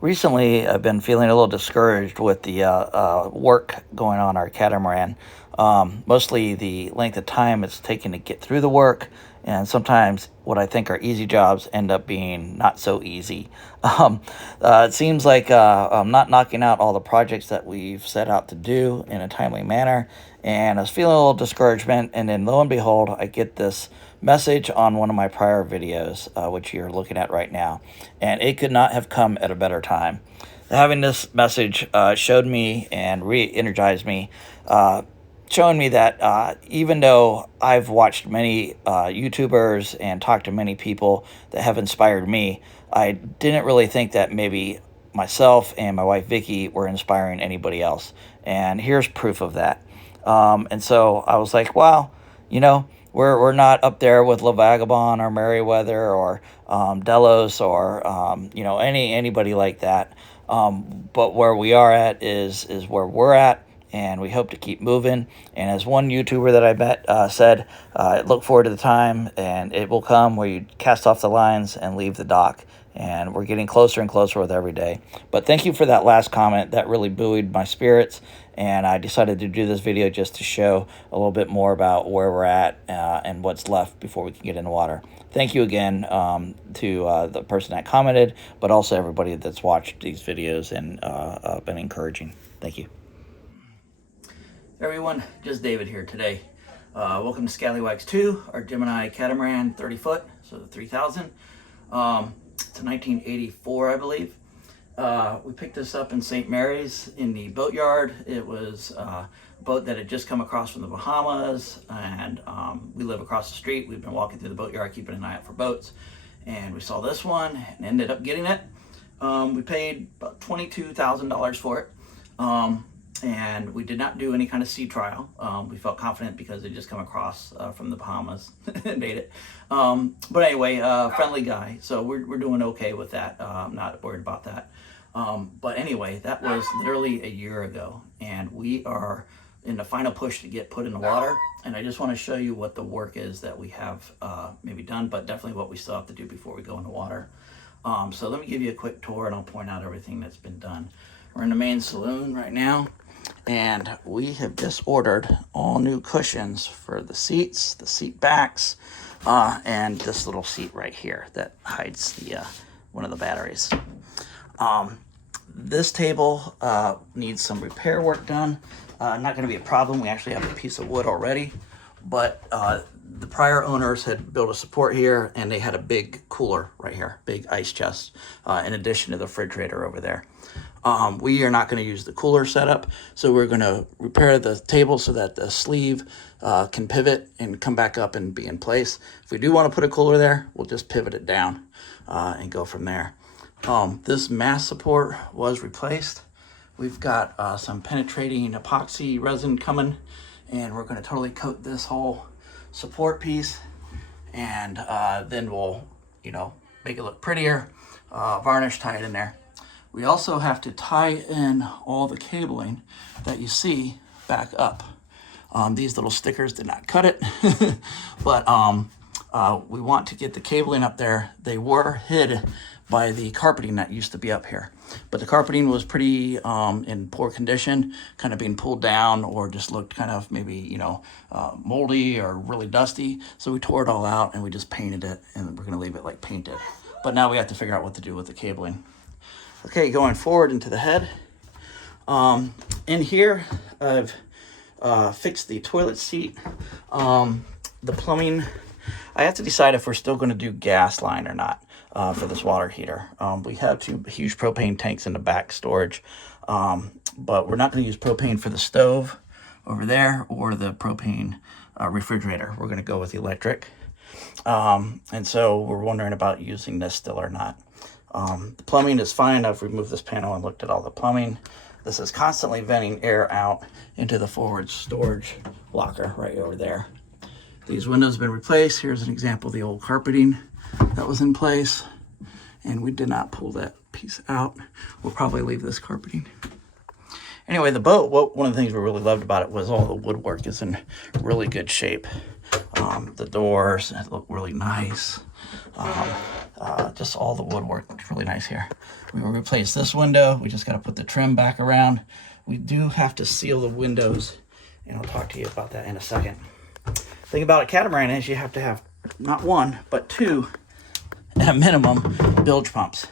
Recently, I've been feeling a little discouraged with the work going on our catamaran. Mostly the length of time it's taken to get through the work, and sometimes what I think are easy jobs end up being not so easy. Um, it seems like I'm not knocking out all the projects that we've set out to do in a timely manner, and I was feeling a little discouragement, and then lo and behold, I get this message on one of my prior videos, which you're looking at right now, and it could not have come at a better time. Having this message showed me and re-energized me, showing me that even though I've watched many YouTubers and talked to many people that have inspired me, I didn't really think that maybe myself and my wife Vicky were inspiring anybody else. And here's proof of that. And so I was like, wow, you know, we're not up there with La Vagabond or Merriweather or Delos or anybody like that. But where we are at is where we're at, and we hope to keep moving. And as one YouTuber that I met said, look forward to the time, and it will come where you cast off the lines and leave the dock. And we're getting closer and closer with every day. But thank you for that last comment. That really buoyed my spirits, and I decided to do this video just to show a little bit more about where we're at and what's left before we can get in the water. Thank you again to the person that commented, but also everybody that's watched these videos and been encouraging. Thank you. Everyone, just David here today. Welcome to Scallywags 2, our Gemini catamaran 30 foot, so the 3000. It's a 1984, I believe. We picked this up in St. Mary's in the boatyard. It was a boat that had just come across from the Bahamas, and we live across the street. We've been walking through the boatyard, keeping an eye out for boats, and we saw this one and ended up getting it. We paid about $22,000 for it. And we did not do any kind of sea trial. We felt confident because they just come across from the Bahamas and made it. But anyway, friendly guy, so we're doing okay with that. I'm not worried about that. But anyway, that was literally a year ago, and we are in the final push to get put in the water. And I just want to show you what the work is that we have maybe done, but definitely what we still have to do before we go in the water. So let me give you a quick tour, and I'll point out everything that's been done. We're in the main saloon right now, and we have just ordered all new cushions for the seats, the seat backs, and this little seat right here that hides the one of the batteries. This table needs some repair work done. Not going to be a problem. We actually have a piece of wood already, but the prior owners had built a support here, and they had a big cooler right here, big ice chest, in addition to the refrigerator over there. We are not going to use the cooler setup, so we're going to repair the table so that the sleeve can pivot and come back up and be in place. If we do want to put a cooler there, we'll just pivot it down and go from there. This mast support was replaced. We've got some penetrating epoxy resin coming, and we're going to totally coat this whole support piece, and then we'll, make it look prettier, varnish, tie it in there. We also have to tie in all the cabling that you see back up. These little stickers did not cut it, but we want to get the cabling up there. They were hid by the carpeting that used to be up here, but the carpeting was pretty in poor condition, kind of being pulled down, or just looked kind of maybe moldy or really dusty. So we tore it all out and we just painted it, and we're going to leave it like painted. But now we have to figure out what to do with the cabling. Okay, going forward into the head. In here, I've fixed the toilet seat. The plumbing, I have to decide if we're still going to do gas line or not for this water heater. We have two huge propane tanks in the back storage, but we're not going to use propane for the stove over there or the propane refrigerator. We're going to go with the electric. And so we're wondering about using this still or not. The plumbing is fine. I've removed this panel and looked at all the plumbing. This is constantly venting air out into the forward storage locker right over there. These windows have been replaced. Here's an example of the old carpeting that was in place, and we did not pull that piece out. We'll probably leave this carpeting. Anyway, the boat, one of the things we really loved about it was all the woodwork is in really good shape. The doors look really nice. Just all the woodwork looks really nice here. We will replace this window. We just got to put the trim back around. We do have to seal the windows, and I'll talk to you about that in a second. The thing about a catamaran is you have to have not one, but two, at a minimum, bilge pumps.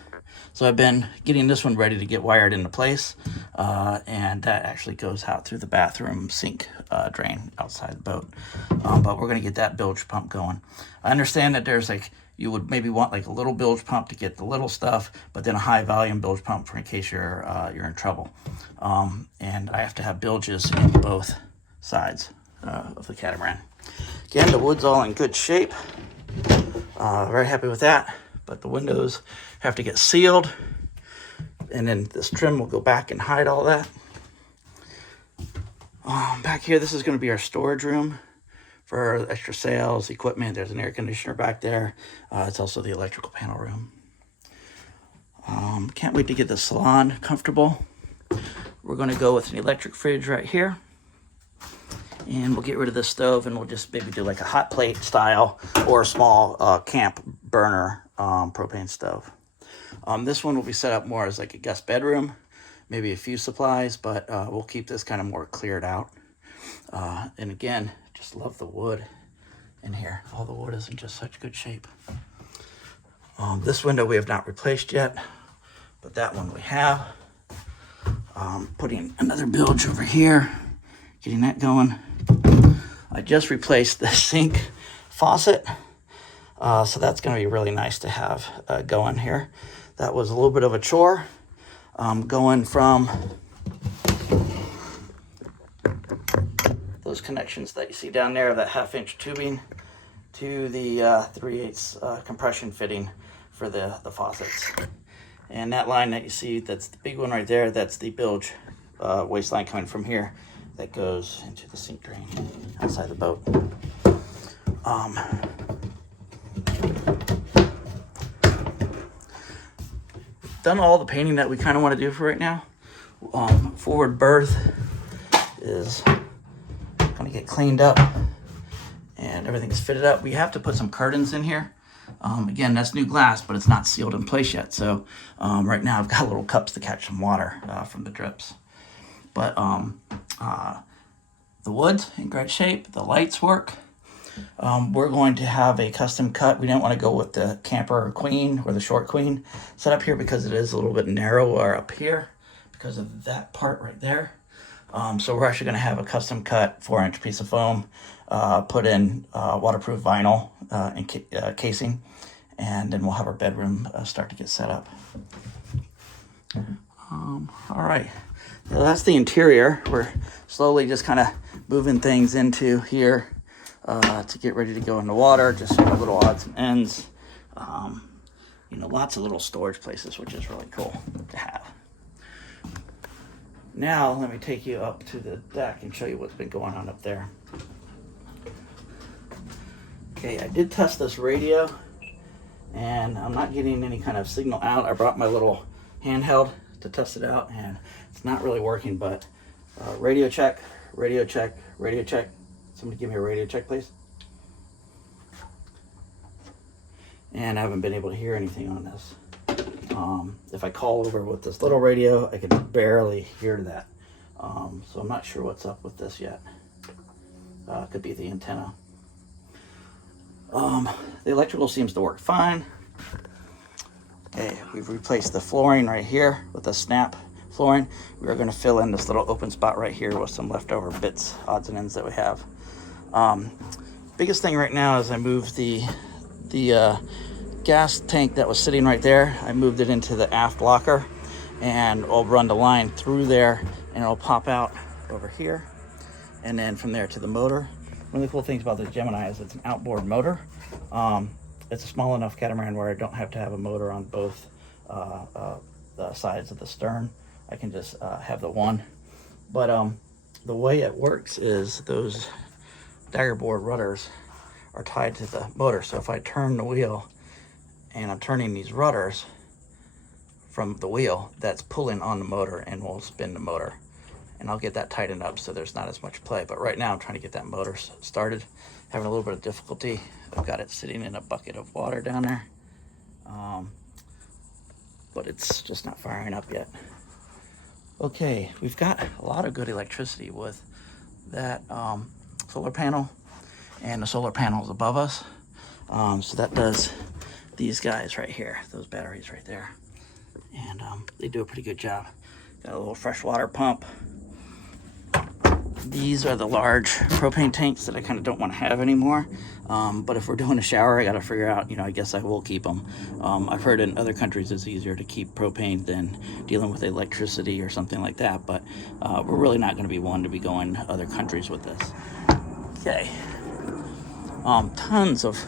So I've been getting this one ready to get wired into place, and that actually goes out through the bathroom sink drain outside the boat. But we're going to get that bilge pump going. I understand that there's like, you would maybe want like a little bilge pump to get the little stuff, but then a high volume bilge pump for in case you're in trouble. And I have to have bilges in both sides of the catamaran. Again, the wood's all in good shape. Very happy with that. But the windows have to get sealed, and then this trim will go back and hide all that. Back here, this is going to be our storage room for extra sails, equipment. There's an air conditioner back there. It's also the electrical panel room. Can't wait to get the salon comfortable. We're going to go with an electric fridge right here. And we'll get rid of the stove, and we'll just maybe do like a hot plate style or a small camp burner propane stove. This one will be set up more as like a guest bedroom, maybe a few supplies, but we'll keep this kind of more cleared out. And again, just love the wood in here. All the wood is in just such good shape. This window we have not replaced yet, but that one we have. Putting another bilge over here, getting that going. I just replaced the sink faucet, so that's going to be really nice to have going here. That was a little bit of a chore, going from those connections that you see down there, that 1/2-inch tubing, to the 3/8 compression fitting for the faucets. And that line that you see, that's the big one right there, that's the bilge waste line coming from here that goes into the sink drain outside the boat. Done all the painting that we kind of want to do for right now. Forward berth is going to get cleaned up, and everything's fitted up. We have to put some curtains in here. Again, that's new glass, but it's not sealed in place yet. So right now I've got little cups to catch some water from the drips. But the wood's in great shape. The lights work. We're going to have a custom cut. We didn't want to go with the camper queen or the short queen set up here because it is a little bit narrower up here because of that part right there. So we're actually going to have a custom cut 4-inch piece of foam, put in waterproof vinyl and casing, and then we'll have our bedroom start to get set up. All right, so that's the interior. We're slowly just kind of moving things into here to get ready to go in the water, just little odds and ends. Lots of little storage places, which is really cool to have. Now, let me take you up to the deck and show you what's been going on up there. Okay, I did test this radio, and I'm not getting any kind of signal out. I brought my little handheld to test it out, and it's not really working, but radio check, radio check, radio check. Somebody give me a radio check, please. And I haven't been able to hear anything on this. If I call over with this little radio, I can barely hear that. So I'm not sure what's up with this yet. Could be the antenna. The electrical seems to work fine. Okay, we've replaced the flooring right here with a snap flooring. We're going to fill in this little open spot right here with some leftover bits, odds and ends that we have. Biggest thing right now is I moved the gas tank that was sitting right there. I moved it into the aft locker, and I'll run the line through there, and it'll pop out over here, and then from there to the motor. One of the cool things about this Gemini is it's an outboard motor. It's a small enough catamaran where I don't have to have a motor on both the sides of the stern. I can just have the one. But the way it works is those daggerboard rudders are tied to the motor. So if I turn the wheel and I'm turning these rudders from the wheel, that's pulling on the motor and will spin the motor. and I'll get that tightened up so there's not as much play. But right now I'm trying to get that motor started, having a little bit of difficulty. I've got it sitting in a bucket of water down there, but it's just not firing up yet. Okay, we've got a lot of good electricity with that solar panel and the solar panels above us. So that does these guys right here, those batteries right there. And they do a pretty good job. Got a little freshwater pump. These are the large propane tanks that I kind of don't want to have anymore. But if we're doing a shower, I got to figure out, I guess I will keep them. I've heard in other countries it's easier to keep propane than dealing with electricity or something like that. But we're really not going to be one to be going to other countries with this. Okay. Tons of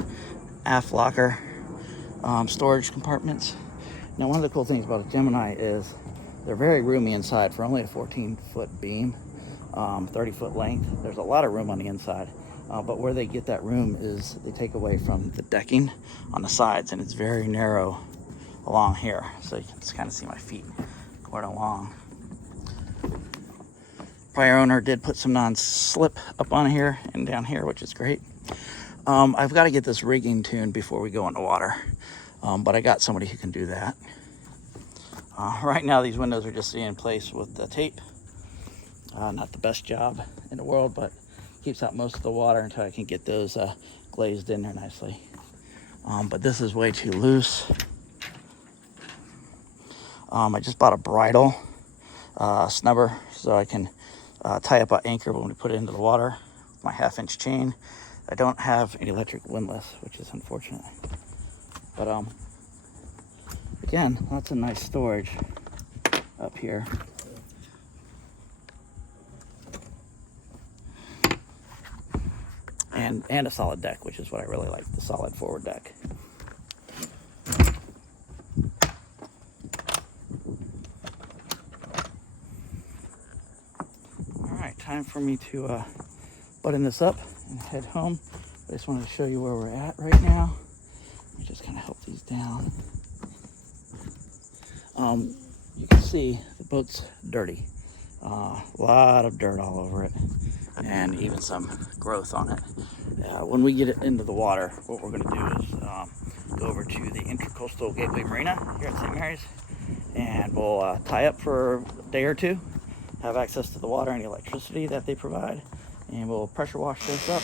aft locker storage compartments. Now, one of the cool things about a Gemini is they're very roomy inside for only a 14-foot beam, 30-foot length. There's a lot of room on the inside, but where they get that room is they take away from the decking on the sides, and it's very narrow along here. So you can just kind of see my feet going along. Prior owner did put some non-slip up on here and down here, which is great. I've got to get this rigging tuned before we go in the water, but I got somebody who can do that. Right now these windows are just in place with the tape. Not the best job in the world, but keeps out most of the water until I can get those glazed in there nicely. But this is way too loose. I just bought a bridle snubber so I can tie up an anchor when we put it into the water with my 1/2-inch chain. I don't have an electric windlass, which is unfortunate. But again, lots of nice storage up here. And a solid deck, which is what I really like, the solid forward deck. All right, time for me to button this up and head home. I just wanted to show you where we're at right now. Let me just kind of help these down. You can see the boat's dirty. A lot of dirt all over it, and even some growth on it. When we get it into the water, what we're going to do is go over to the Intercoastal Gateway Marina here at St. Mary's, and we'll tie up for a day or two, have access to the water and the electricity that they provide, and we'll pressure wash this up,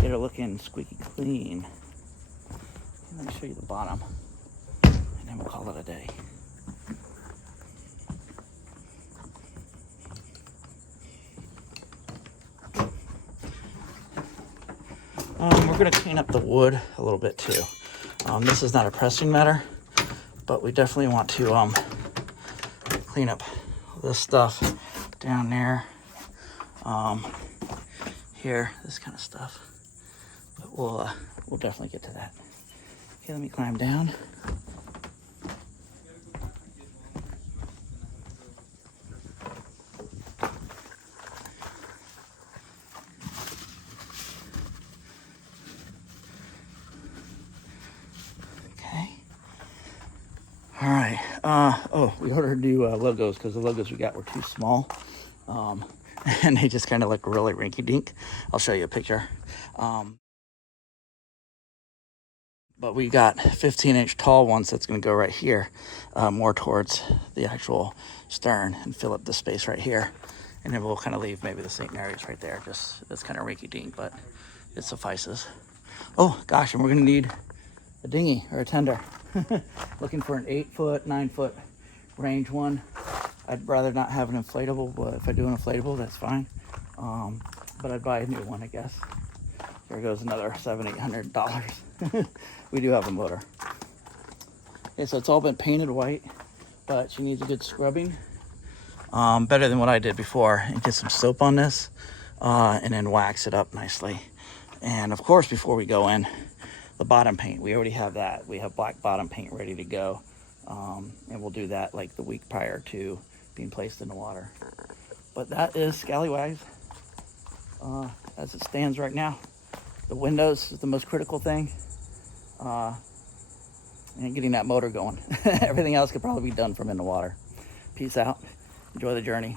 get it looking squeaky clean. Let me show you the bottom, and then we'll call it a day. We're going to clean up the wood a little bit too. This is not a pressing matter, but we definitely want to clean up this stuff down there, here, this kind of stuff. But we'll definitely get to that. Okay, let me climb down. All right. We ordered new logos because the logos we got were too small, and they just kind of look really rinky-dink. I'll show you a picture. But we got 15-inch tall ones that's going to go right here, more towards the actual stern, and fill up the space right here. And then we'll kind of leave maybe the St. Mary's right there. Just that's kind of rinky-dink, but it suffices. Oh gosh, and we're going to need a dinghy or a tender. Looking for an 8-foot, 9-foot range one. I'd rather not have an inflatable, but if I do an inflatable, that's fine. But I'd buy a new one, I guess. There goes another $700-800. We do have a motor. Okay, so it's all been painted white, but she needs a good scrubbing. Better than what I did before. And get some soap on this, and then wax it up nicely. And of course, before we go in, the bottom paint, we already have that. We have black bottom paint ready to go, and we'll do that like the week prior to being placed in the water. But that is Scallywags as it stands right now. The windows is the most critical thing, and getting that motor going. Everything else could probably be done from in the water. Peace out. Enjoy the journey.